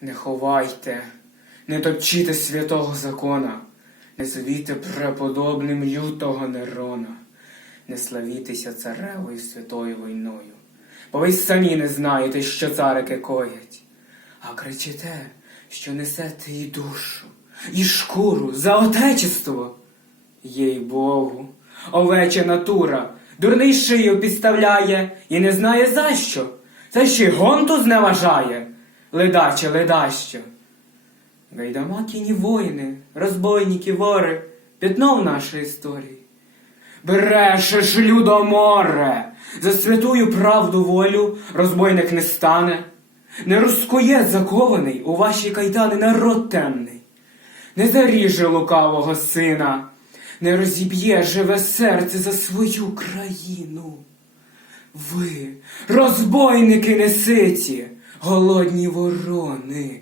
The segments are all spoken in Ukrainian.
Не ховайте, не топчіте святого закона, не звійте преподобним лютого Нерона, не славітеся царевою святою війною, бо ви самі не знаєте, що царики коять, а кричите, що несете і душу, і шкуру за отечество. Їй Богу, овеча натура, дурний шию підставляє і не знає за що. Це ще й гонту зневажає, ледаче, ледащо. Гайдамакіні воїни, розбойники, вори, пятно в нашій історії. Брешеш, людоморе, за святую правду волю розбойник не стане, не розкує закований у ваші кайдани народ темний, не заріже лукавого сина, не розіб'є живе серце за свою країну. Ви, розбойники неситі, голодні ворони,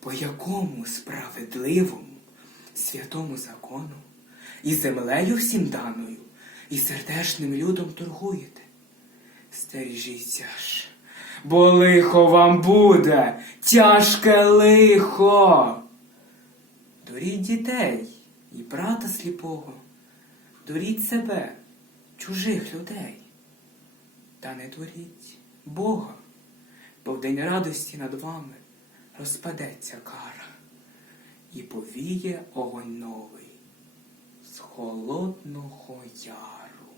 по якому справедливому святому закону і землею всім даною, і сердешним людом торгуєте. Стережіться ж, бо лихо вам буде, тяжке лихо. Дуріть дітей і брата сліпого, дуріть себе, чужих людей. Та не дуріть Бога, бо в день радості над вами розпадеться кара, і повіє огонь новий з холодного яру.